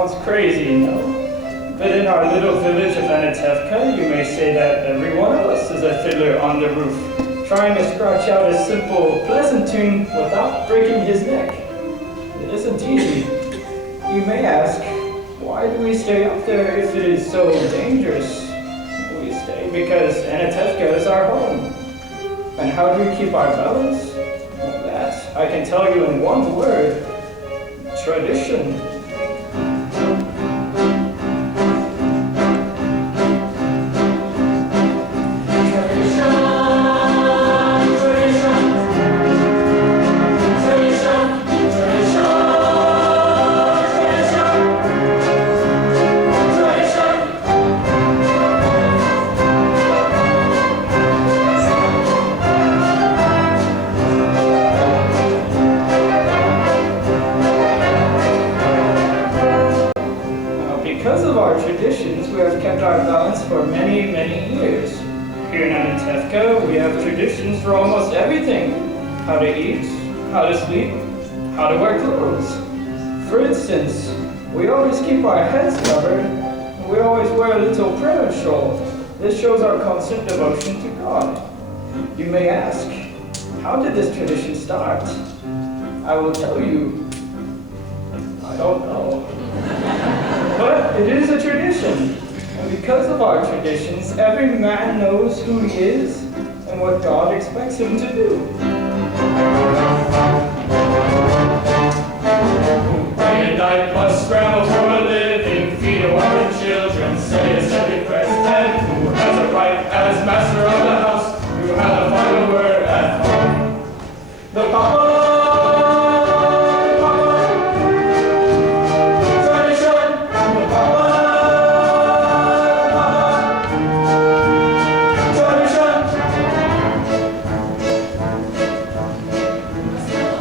sounds crazy, no? But in our little village of Anatevka, you may say that every one of us is a fiddler on the roof, trying to scratch out a simple, pleasant tune without breaking his neck. It isn't easy. You may ask, why do we stay up there if it is so dangerous? We stay because Anatevka is our home. And how do we keep our balance? Well, that I can tell you in one word: tradition. For many, many years. Here in Anatevka, we have traditions for almost everything. How to eat, how to sleep, how to wear clothes. For instance, we always keep our heads covered, and we always wear a little prayer shawl. This shows our constant devotion to God. You may ask, how did this tradition start? I will tell you, I don't know. But it is a tradition. And because of our traditions, every man knows who he is and what God expects him to do. Day and night must scramble for a living, feed a wife and children, say his heavy prayers, and who has a right as master of the house, who has a final word at home. The Papa.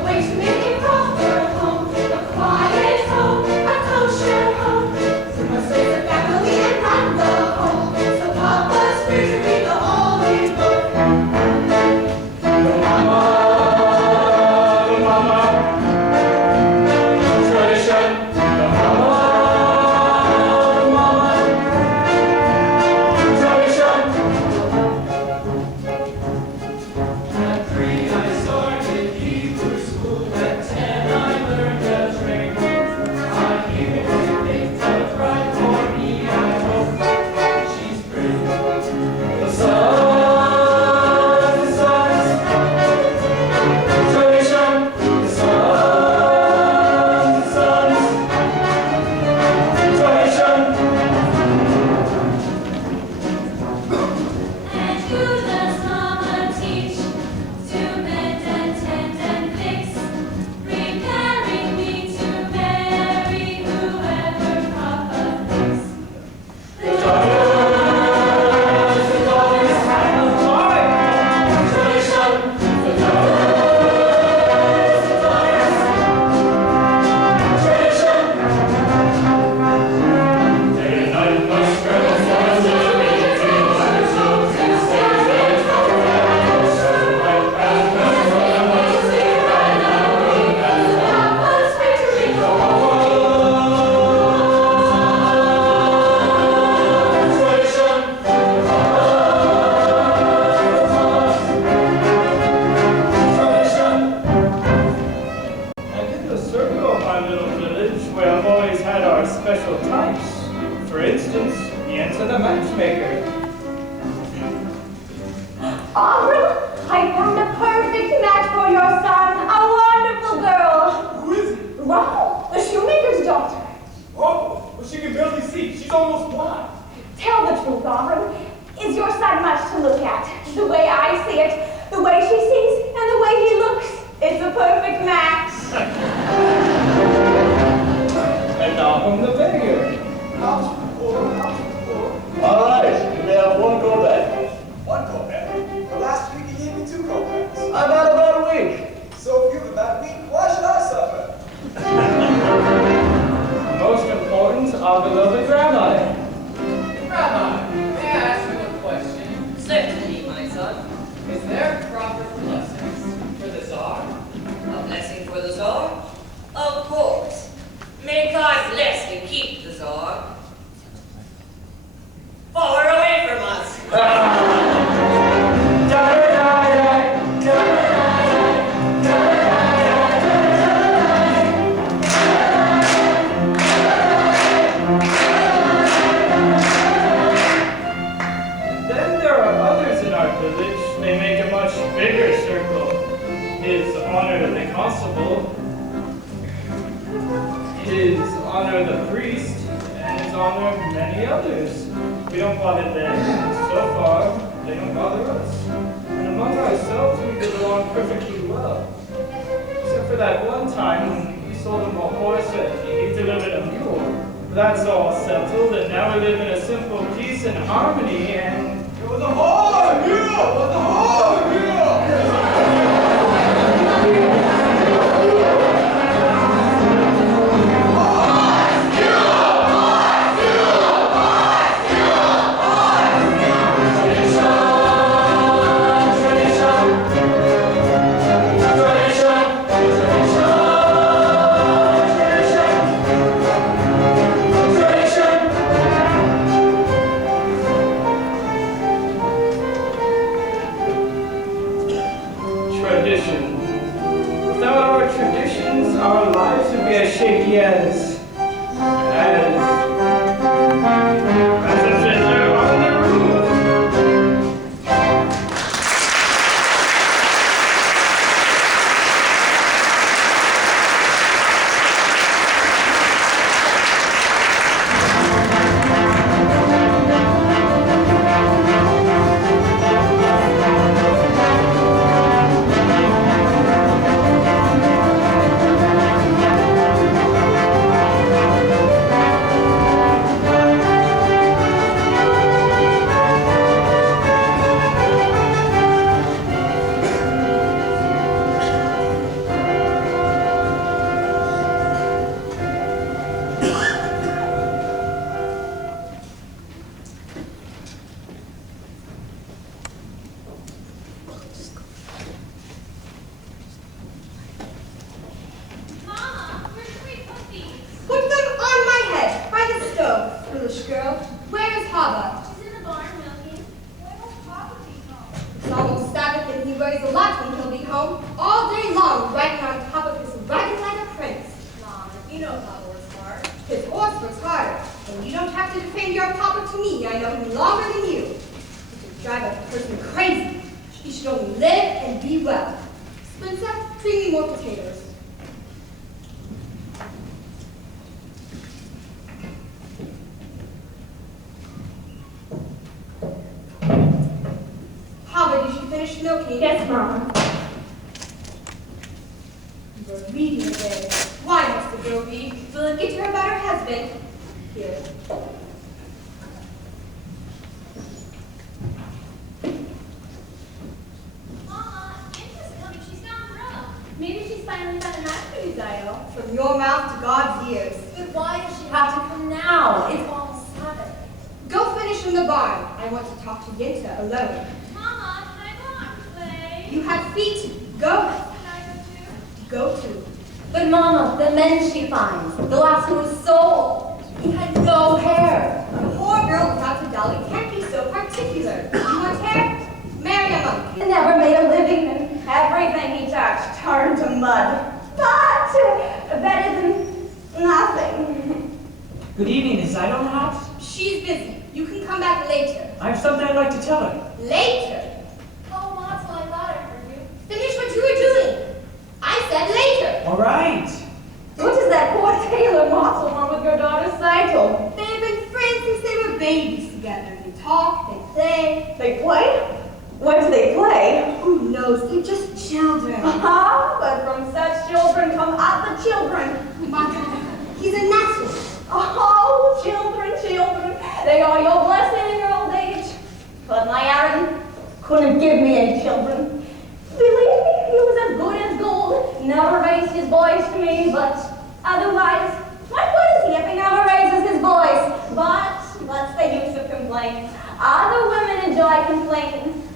Way to make it proper home, a quiet home. make a much bigger circle. His honor the constable, his honor the priest, and his honor many others. We don't bother them. So far, they don't bother us. And among ourselves, we get along perfectly well. Except for that one time when we sold him a horse and he delivered a mule. That's all settled, and now we live in a simple peace and harmony, and... It was a hard mule! It was a hard mule! Shaky as a fiddler on the roof.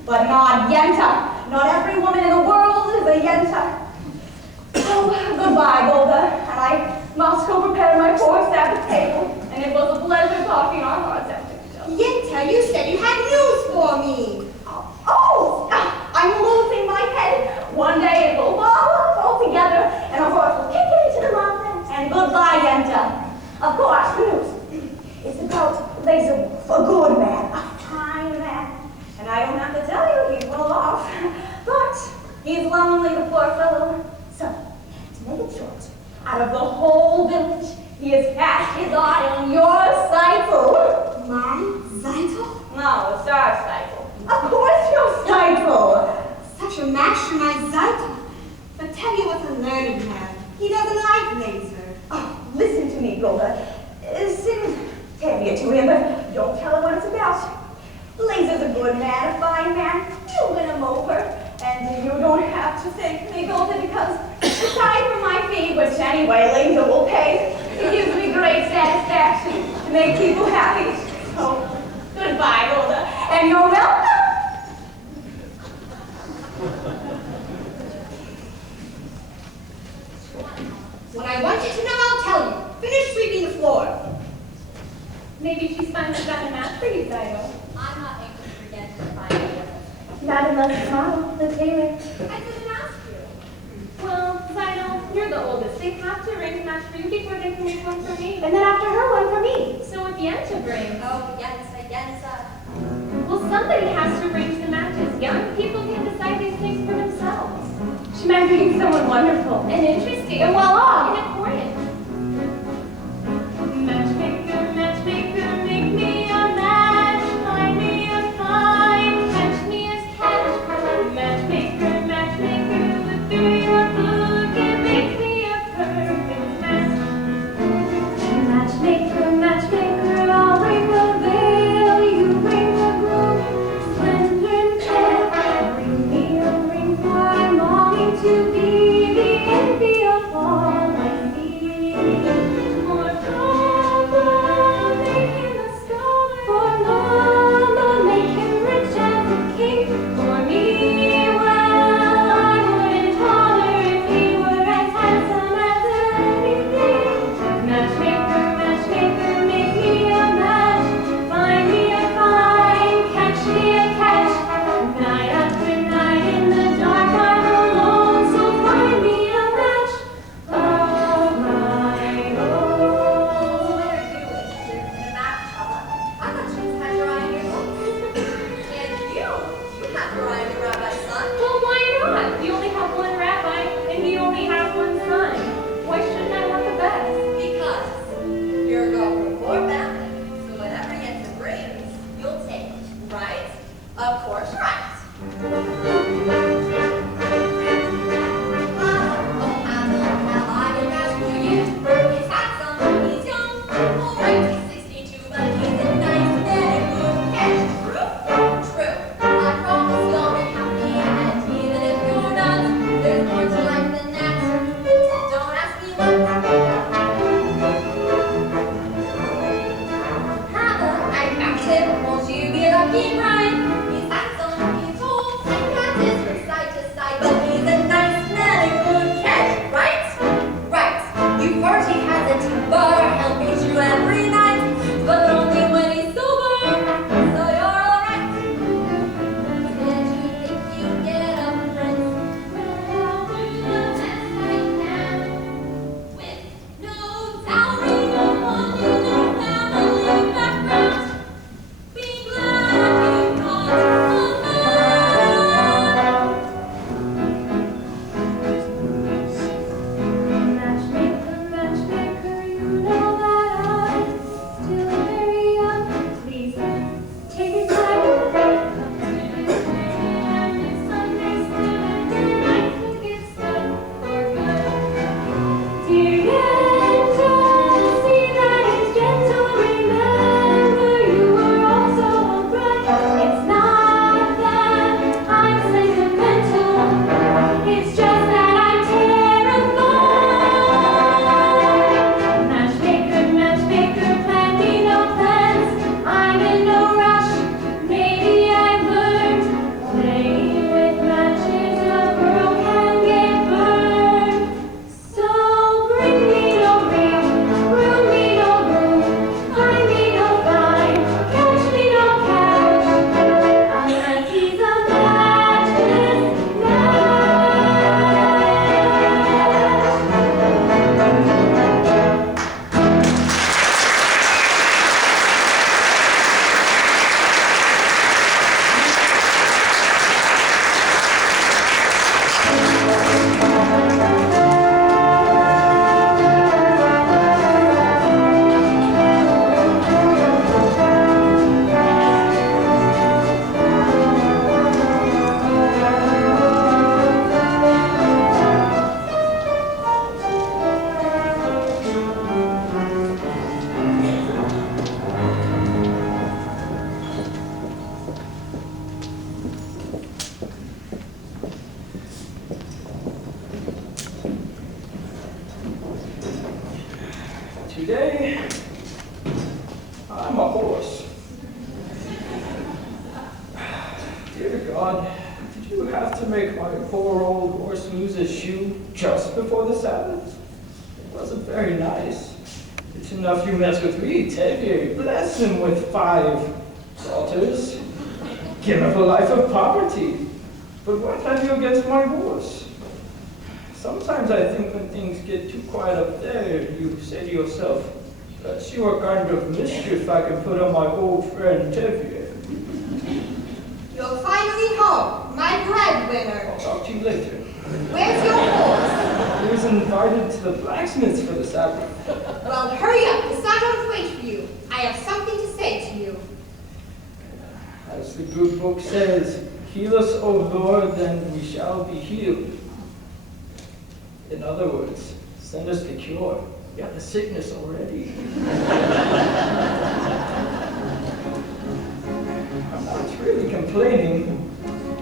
But not Yente. Not every woman in the world is a Yente. Oh, goodbye, Golda. And I must go prepare my poor Sabbath table. And it was a pleasure talking our hearts out to each other. Yente, you said you had news for me. Oh, I'm losing my head. One day it will fall off altogether, and a horse will kick it into the mountains. And goodbye, Yente. Of course, news. It's about Laser, a good man, a fine man. And I don't have to tell you, he's well off. of the whole village. He has cast his eye on your cycle. My Zeitel? No, it's our cycle. Of course your cycle. Such a match for my Zeitel. But tell you what's a learned man. He doesn't like laser. Oh, listen to me, Golda. Tell it to him, but don't tell him what it's about. Laser's a good man, a fine man. You'll win him over. And you don't have to thank me, Golda, because aside from my fee, which anyway Laser will pay, it gives me great satisfaction to make people happy. So, goodbye, Golda, and you're welcome. What I want you to know, I'll tell you. Finish sweeping the floor. Maybe she's finally got a match for you, Zeitel. I'm not able to forget to find you. Not unless tomorrow, the tailor. I didn't ask you. Well, Zeitel, you're the oldest. They have to arrange a match for you before they can make one for me. And then after her, one for me. So if Yente brings, Oh, Yente. well, somebody has to arrange the matches. Young people can decide these things for themselves. She might be someone wonderful. And interesting. And well off. And important. Matchmaker, matchmaker, make me a match. Find me a find. Catch me as catch. Matchmaker, matchmaker, look through your book and make me a perfect match. Matchmaker, matchmaker, I'll ring the bell. You ring the groom. Splendor and fair. Bring me a ring, for I'm longing to be the envy of all my have to make my poor old horse lose his shoe just before the Sabbath? It wasn't very nice. It's enough you mess with me, Tevye. Bless him with 5 daughters. Give him a life of poverty. But what have you against my horse? Sometimes I think when things get too quiet up there, you say to yourself, let's see what kind of mischief I can put on my old friend Tevye. You're finally home, my breadwinner. I'll talk to you later. Where's your horse? He was invited to the blacksmith's for the Sabbath. Well, hurry up. The sun won't wait for you. I have something to say to you. As the good book says, heal us, O Lord, then we shall be healed. In other words, send us the cure. We got the sickness already. I'm not really complaining.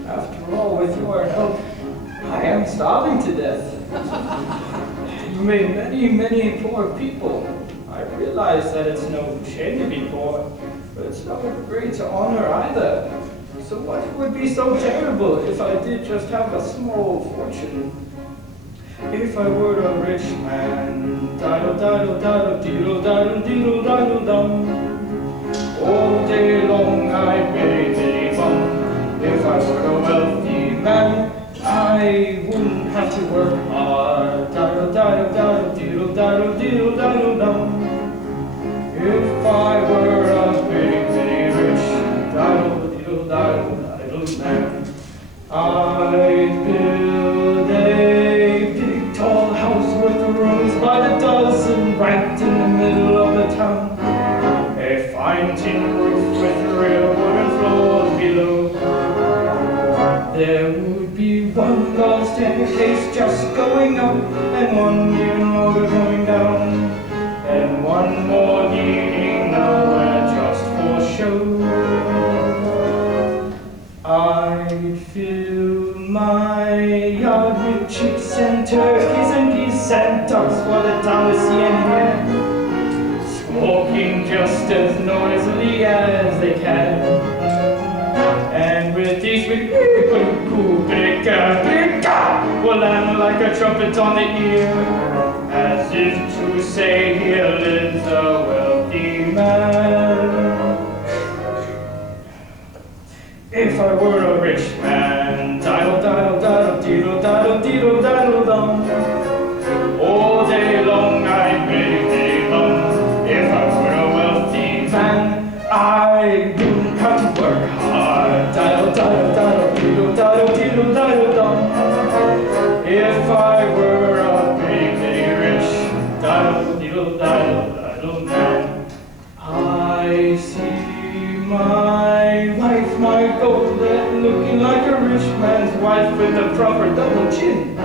After all, with your help, I am starving to death. You made many, many poor people. I realize that it's no shame to be poor, but it's no great honor either. So what would be so terrible if I did just have a small fortune? If I were a rich man, diddle diddle diddle diddle diddle diddle diddle dum. All day long I'd bitty bitty bum. If I were a wealthy man, I wouldn't have to work hard. Diddle diddle diddle diddle diddle diddle diddle dum. If I were a bitty bitty rich diddle diddle diddle diddle man, I'd build a big tall house with rooms by the dozen right in the middle of the town. A fine tin roof with real wooden floors below. There would be one long staircase just going up, and one even longer going down, and one more leading nowhere just for show. I'd fill my yard with chicks and turkeys and geese and ducks for the town to see and hear, squawking just as noisily as they can. And with these will land like a trumpet on the ear, as if to say, here lives a wealthy man. If I were a rich man, diddle diddle diddle diddle diddle diddle diddle dum. All day long I'd bitty bitty bum. If I were a wealthy man, I wouldn't have to work hard. Diddle diddle diddle diddle diddle diddle diddle dum. If I were a bitty bitty rich diddle diddle diddle diddle man, I see my wife, my goldlet, looking like a rich man's wife with a proper double chin,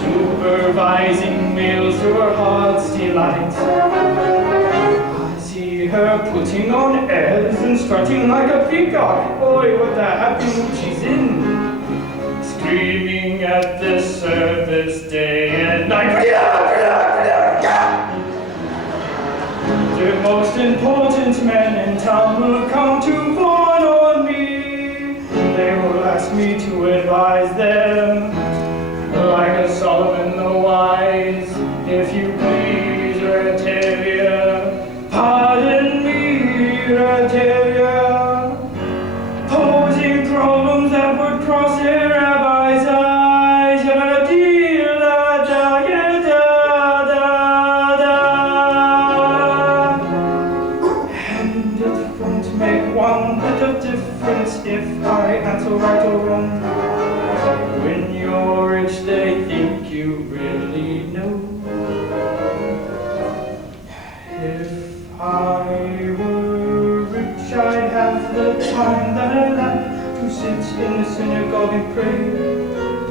supervising meals to her heart's delight. I see her putting on airs and strutting like a peacock. Boy, what a happy mood she's in, screaming at the service day and night. The most important men in town will come to fawn on me. They will ask me to advise them, like a Solomon the wise. If you please, Retavia, pardon me, Retavia, posing problems that would cross a rabbi's eyes. If I answer right or wrong, when you're rich they think you really know. If I were rich I'd have the time that I like to sit in the synagogue and pray,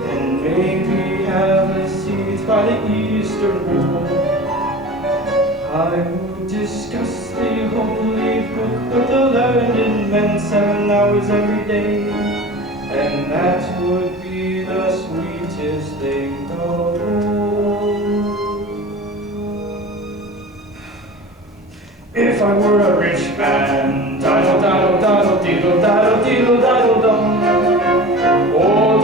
and maybe have a seat by the eastern wall. I would discuss the holy book with the learned men 7 hours every day, and that would be the sweetest thing of all. If I were a rich man, diddle diddle diddle diddle diddle diddle diddle dum. All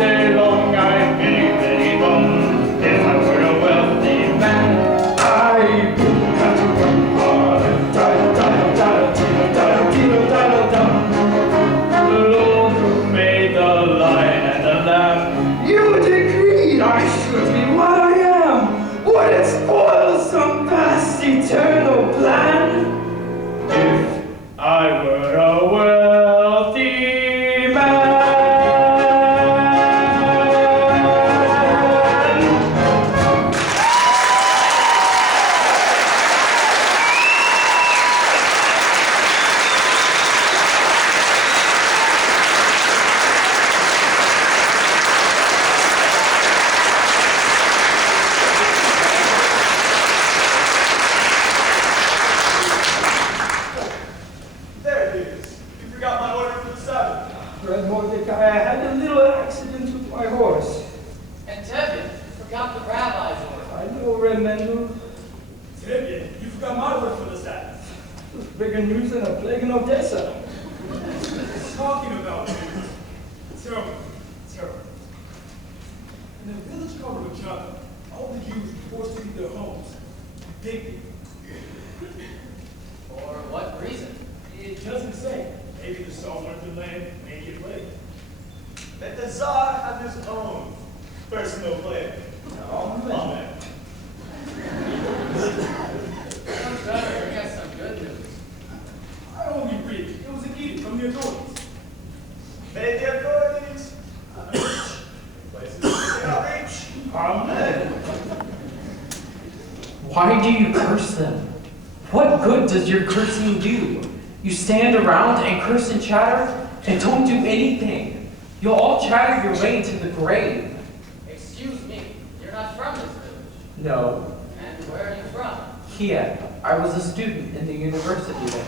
My horse. And Tevye, you forgot the rabbi's order. I know, Remendel. Tevye, you forgot my word for the Sabbath. It's bigger news than a plague in Odessa. Talking about news. Terrible, terrible. In a village covered with jungle, all the Jews were forced to leave their homes. Dignity. For what reason? It doesn't say. Maybe the Saul wanted the land, make it late. Let the Tsar have his own personal plan. Amen. Sounds better. Bring us some good news. I only read it. It was an edict from the authorities. May the authorities reach places they cannot reach. Amen. Why do you curse them? What good does your cursing do? You stand around and curse and chatter and don't do anything. You'll all chatter your way into the grave. Excuse me, you're not from this village. No. And where are you from? Here, I was a student in the university there.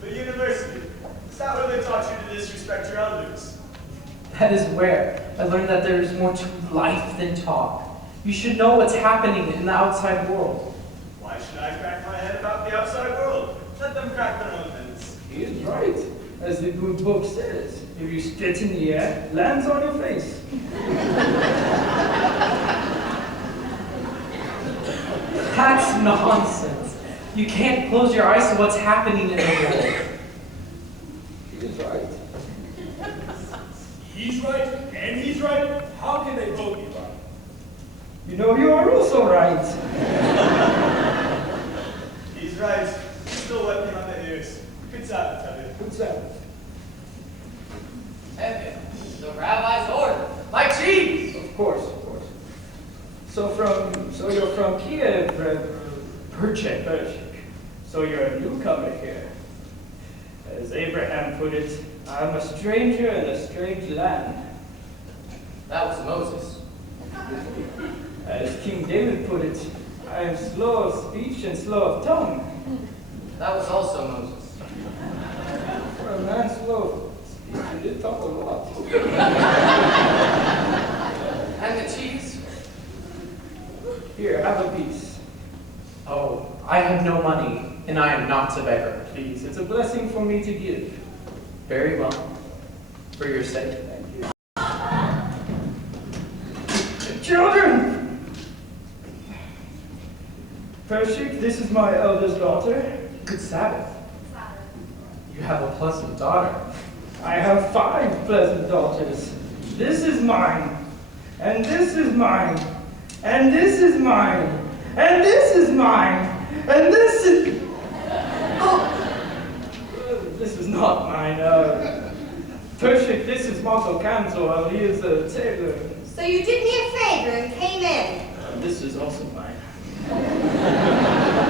The university. Is that where they taught you to disrespect your elders? That is where I learned that there is more to life than talk. You should know what's happening in the outside world. Why should I crack my head about the outside world? Let them crack their own heads. He is right. As the good book says, if you spit in the air, it lands on your face. That's nonsense. You can't close your eyes to what's happening in the world. He is right. He's right, and he's right. How can they both be right? You know you are also right. He's right. Still wet me on the ears. Good Sabbath, Tevye. Good Sabbath. Tevye, the rabbi's order. My cheese! Of course, of course. So you're from Kiev, Perchik. So you're a newcomer here. As Abraham put it, I'm a stranger in a strange land. That was Moses. As King David put it, I am slow of speech and slow of tongue. That was also Moses. For a man slow of speech, you did talk a lot. And the cheese? Here, have a piece. Oh, I have no money, and I am not a beggar. Please, it's a blessing for me to give. Very well. For your sake. Thank you. Children! Pershik, this is my eldest daughter. Good Sabbath. You have a pleasant daughter. I have 5 pleasant daughters. This is mine, and this is mine, and this is mine, and this is mine, and this is... Oh! This is not mine. Pershik, this is Marco Kanzo. He is a tailor. So you did me a favor and came in. This is also mine.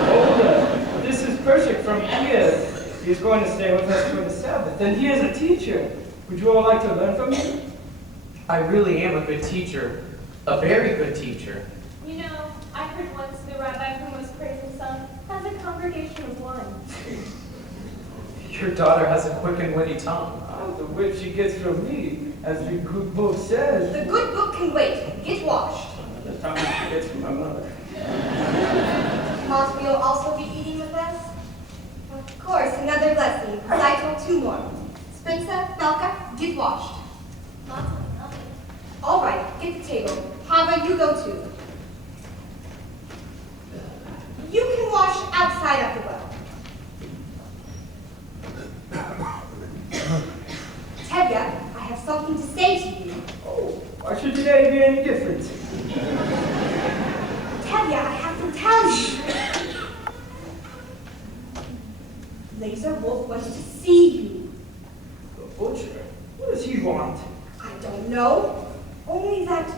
Older, this is Pershik from Kiev. He's going to stay with us for the Sabbath, and he is a teacher. Would you all like to learn from him? I really am a good teacher. A very good teacher. You know, I heard once the rabbi who was praised his son has a congregation of 1. Your daughter has a quick and witty tongue. The wit she gets from me, as the good book says. The good book can wait. Get washed. The tongue she gets from my mother. Must we also be eating with us? Of course, another blessing. I told 2 more. Spencer, Belka, get washed. All right, get the table. Hava, you go too. You can wash outside of the well. Tevye, I have something to say to you. Oh, why should today be any different? Tevye, I have to tell you. Laser Wolf wants to see you. The butcher? What does he want? I don't know. Only that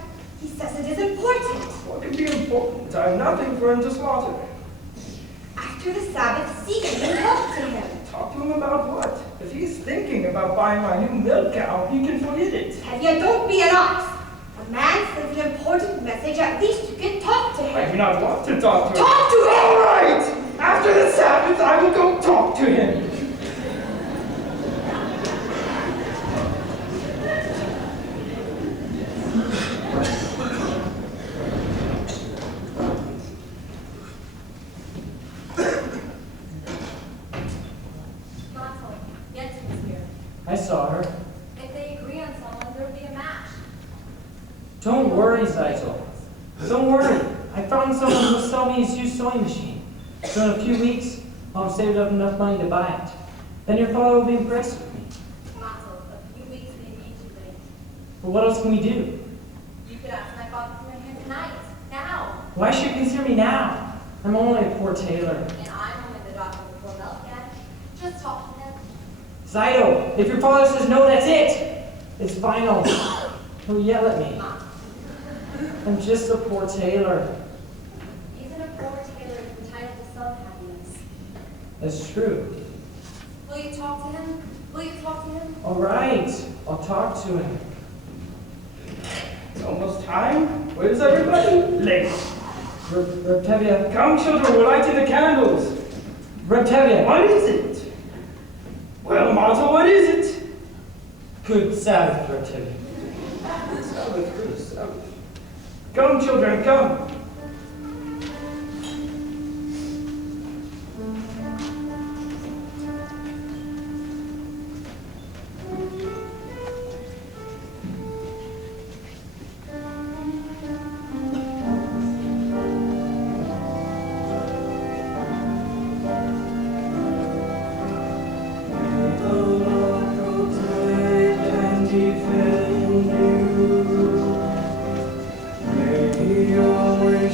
he says it is important. What can be important? I have nothing for him to slaughter. After the Sabbath, see him and talk to him. Talk to him about what? If he's thinking about buying my new milk cow, he can forget it. Tevye, don't be an ox. A man sends an important message, at least you can talk to I him. do not want to talk to him. Talk to him! All right! After the Sabbath, I will go talk to him. Don't worry, Zaito. Don't worry. I found someone who will sell me his used sewing machine. So in a few weeks, I'll have saved up enough money to buy it. Then your father will be impressed with me. Mato, a few weeks may be too late. But what else can we do? You could ask my father for my hand tonight. Now. Why should you consider me now? I'm only a poor tailor. And I'm only the doctor before milk yet. Just talk to him. Zaito, if your father says no, that's it. It's final. He'll yell at me. I'm just a poor tailor. Even a poor tailor is entitled to some happiness. That's true. Will you talk to him? Will you talk to him? All right, I'll talk to him. It's almost time. Where's everybody? Late. Reptevia. Come, children, we're lighting the candles. Reptevia. What is it? Well, Mato, what is it? Good Sabbath, Reptevia. Sabbath, good Sabbath. Come, children, come. May your way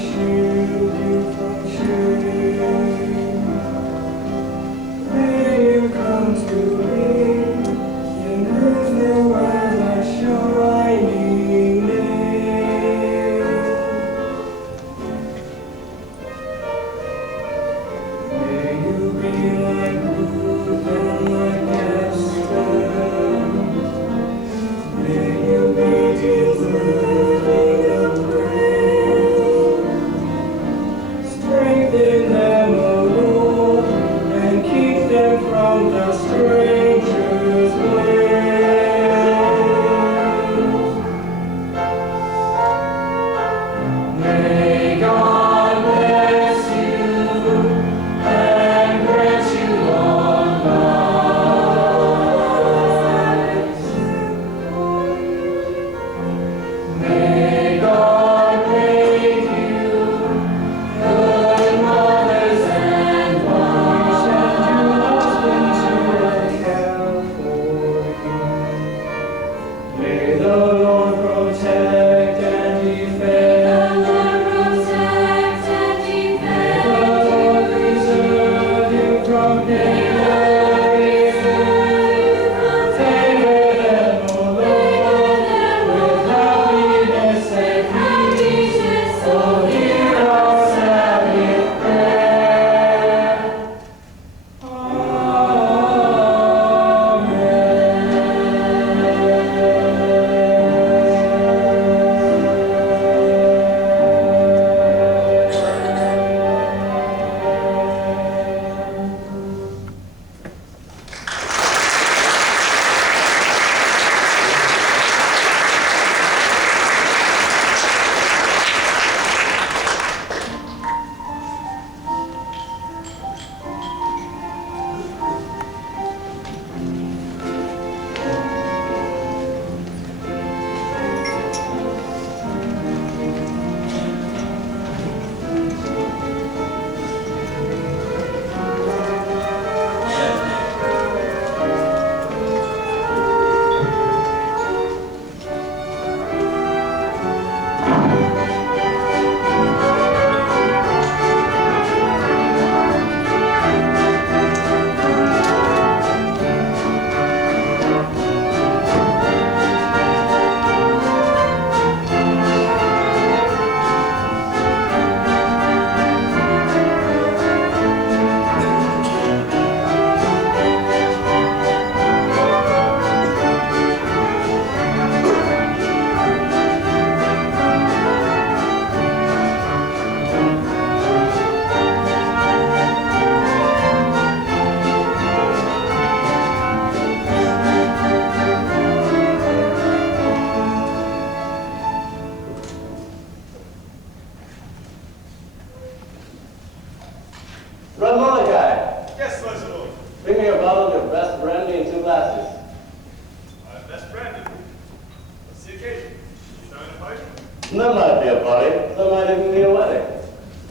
There might be a party. There might even be a wedding.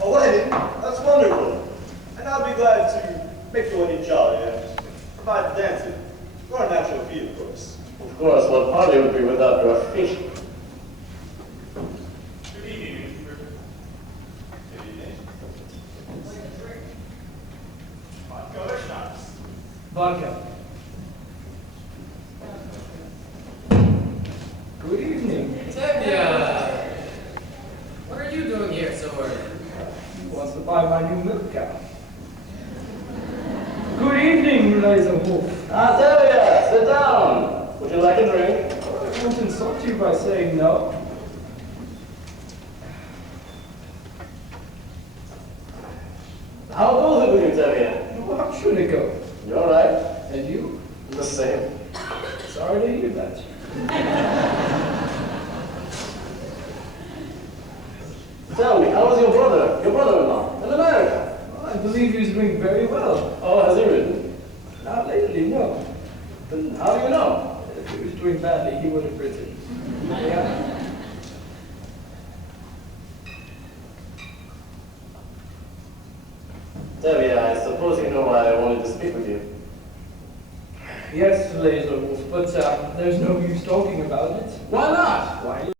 A wedding? That's wonderful. And I'll be glad to make the wedding jolly and provide the dancing. For a natural fee, of course. Of course, what party would be without your feet? Good evening, Mr. Griffin. Good evening. Vodka or schnapps? Vodka. Good evening. Tevya! What are you doing here so early? He wants to buy my new milk cow. Good evening, Wolf. Ah, Tevya, sit down. Would you like a drink? I won't insult you by saying no. How goes it with you, Tevya? Well, how should it go? You're right. And you? The same. Sorry to hear that. Tell me, how is your brother-in-law, in America? Well, I believe he's doing very well. Oh, has he written? Not lately, no. Then how do you know? If he was doing badly, he would have written. Yeah. Tevya, I suppose you know why I wanted to speak with you. Yes, Wolf, but there's no use talking about it. Why not? Why